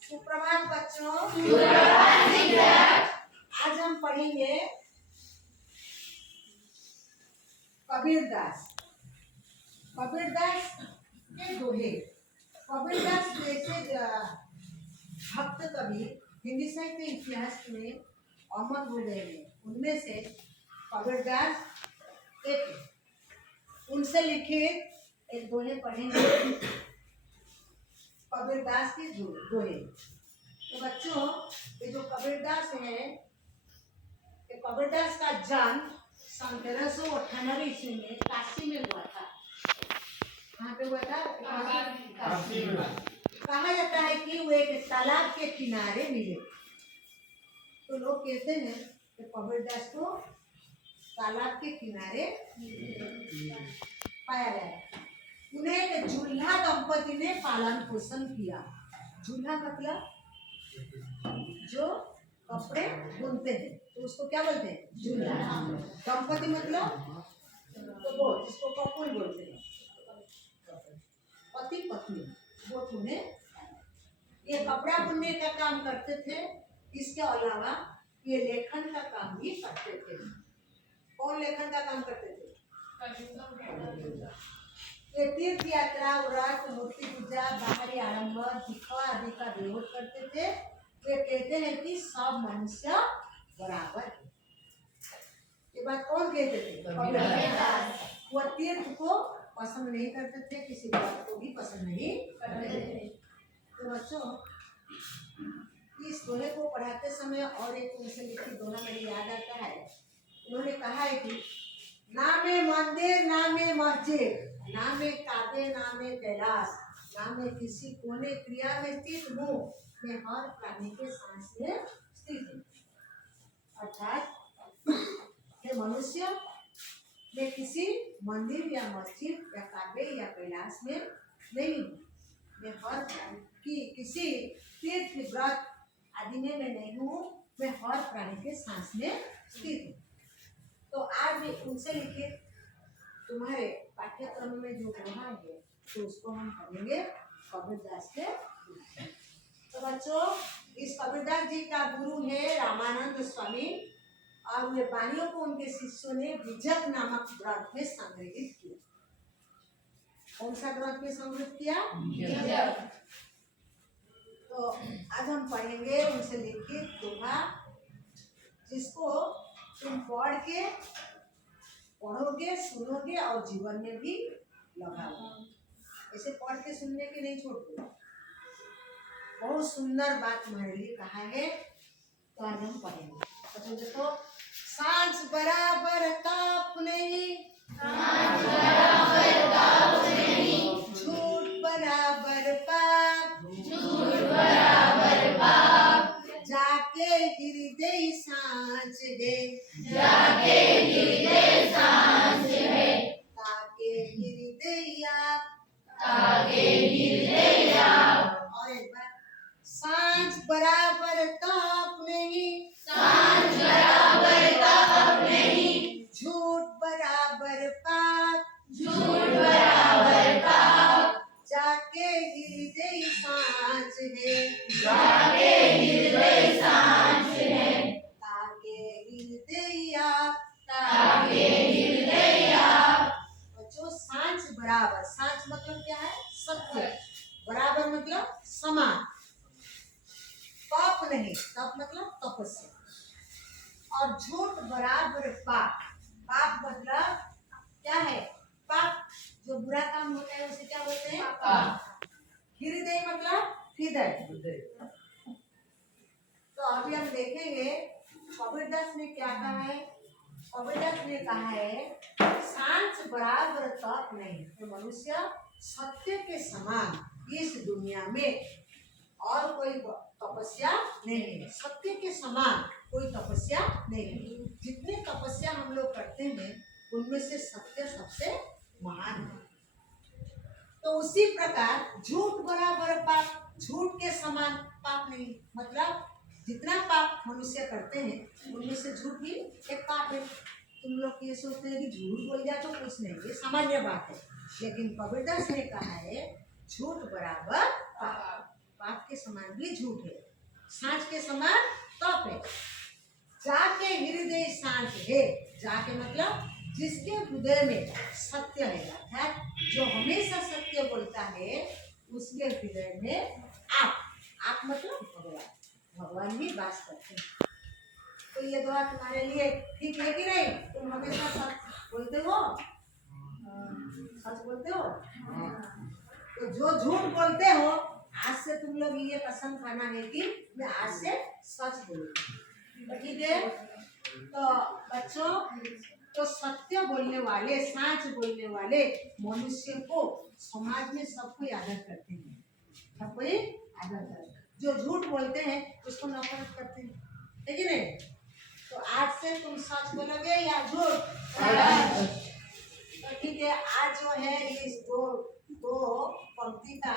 सुप्रभात बच्चों। आज हम पढ़ेंगे कबीरदास। कबीरदास के दोहे। कबीरदास जैसे भक्त कवि हिंदी साहित्य इतिहास में अमर हो गए हैं, उनमें से कबीरदास एक। उनसे लिखित एक दोहे पढ़ेंगे, कबीरदास के दोहे। तो बच्चों, ये जो कबीरदास है, ये कबीरदास का जन्म 1398 ईस्वी में काशी में हुआ था। कहाँ पे हुआ था? काशी में। कहा जाता है कि वो एक तालाब के किनारे मिले। तो लोग कहते हैं कि कबीरदास को तालाब के किनारे पाया गया। उन्हें एक झूल्हा दंपति ने पालन पोषण किया। झूल्हा मतलब जो कपड़े बुनते हैं, तो उसको क्या बोलते हैं? झूल्हा। दंपति मतलब तो वो जिसको कपूर बोलते हैं, पति पत्नी, वो उन्हें ये कपड़ा बुनने का काम करते थे। इसके अलावा ये लेखन का काम भी करते थे। कौन लेखन का काम करते थे? ये तीर्थ यात्रा, व्रत, मूर्ति पूजा, बाहरी आडंबर, दिखावा आदि का विरोध करते थे। वे कहते हैं कि सब मनुष्य बराबर है। ये बात कौन कहते थे? वो तीर्थ को पसंद नहीं करते थे, किसी बात को भी पसंद नहीं करते थे। तो बच्चों, इस दोहे को पढ़ाते समय और एक उनसे लिखित दोहा मेरी याद आता है। उन्होंने कहा है कि ना में मंदिर, ना में मस्जिद, ना में काबे, ना में कैलाश, ना में किसी कोने क्रिया में स्थित हूँ, मैं हर प्राणी के सांस में स्थित हूँ। अर्थात हे मनुष्य, मैं किसी मंदिर या मस्जिद या काबे या कैलाश में नहीं हूँ। मैं हर प्राणी की किसी तीर्थ व्रत आदि में मैं नहीं हूँ। मैं हर प्राणी के सांस में स्थित हूँ। तो आज भी उनसे लिखित तुम्हारे पाठ्यक्रम में जो दोहा है, तो उसको हम पढ़ेंगे कबीरदास के। तो बच्चों, इस कबीरदास जी का गुरु है रामानंद स्वामी, और वे वाणियों को उनके शिष्यों ने विजक नामक ग्रंथ में संग्रहित किया। कौन सा ग्रंथ में संग्रहित किया? तो आज हम पढ़ेंगे उनसे लिखित दोहा, जिसको तुम पढ़ोगे, सुनोगे और जीवन में भी लगाओगे। ऐसे पढ़ के सुनने के नहीं छोड़ते। बहुत सुंदर बात तुम्हारे लिए कहा है, तो आज हम पढ़ेंगे। तो देखो, सांझ बराबर ताप नहीं, झूठ बराबर पाप, जाके हृदय सांझ है, ताके हृदय और एक बार, सांझ बराबर ताप नहीं, झूठ बराबर पाप, जाके हृदय सांझ है, ताके हृदय। जो सांझ बराबर, सांझ मतलब क्या है? सत्य। बराबर मतलब समान। पाप नहीं, तप मतलब तपस्या। और झूठ बराबर पाप। पाप मतलब क्या है? पाप जो बुरा काम होता है उसे क्या बोलते हैं? पाप। हृदय मतलब हृदय। तो अभी हम देखेंगे कबीरदास ने क्या कहा है। कबीरदास ने कहा है, सांझ बराबर तप नहीं, तो मनुष्य सत्य के समान इस दुनिया में और कोई तपस्या नहीं है। सत्य के समान कोई तपस्या नहीं है। जितने तपस्या हम लोग करते हैं, उनमें से सत्य सबसे महान है। तो उसी प्रकार झूठ बराबर पाप, झूठ के समान पाप नहीं। मतलब जितना पाप मनुष्य करते हैं उनमें से झूठ भी एक पाप है। तुम लोग ये सोचते हैं कि झूठ बोल दिया तो कुछ नहीं, ये सामान्य बात है, लेकिन पवित्र शास्त्र ने कहा है झूठ बराबर पाप, पाप के समान भी झूठ है, सांच के समान तप है। जाके हृदय सांच है, जाके मतलब जिसके हृदय में सत्य है, अर्थात जो हमेशा सत्य बोलता है उसके हृदय में आप मतलब भगवान, भगवान भी वास करते हैं। तो ये दुआ तुम्हारे लिए ठीक है कि नहीं? तुम हमेशा सच बोलते हो, सच बोलते हो। तो जो झूठ बोलते हो आज से तुम लोग ये कसम खाना है कि मैं आज से सच बोलूंगी, ठीक है? तो बच्चों, तो सत्य बोलने वाले, सच बोलने वाले मनुष्य को समाज में सब कोई आदर करते हैं, सब कोई आदर करते हैं। जो झूठ बोलते हैं उसको नफरत करते हैं, है कि नहीं? तो आज से तुम सच बोलोगे या झूठ? तो ठीक है, आज जो है इस दो पंक्ति का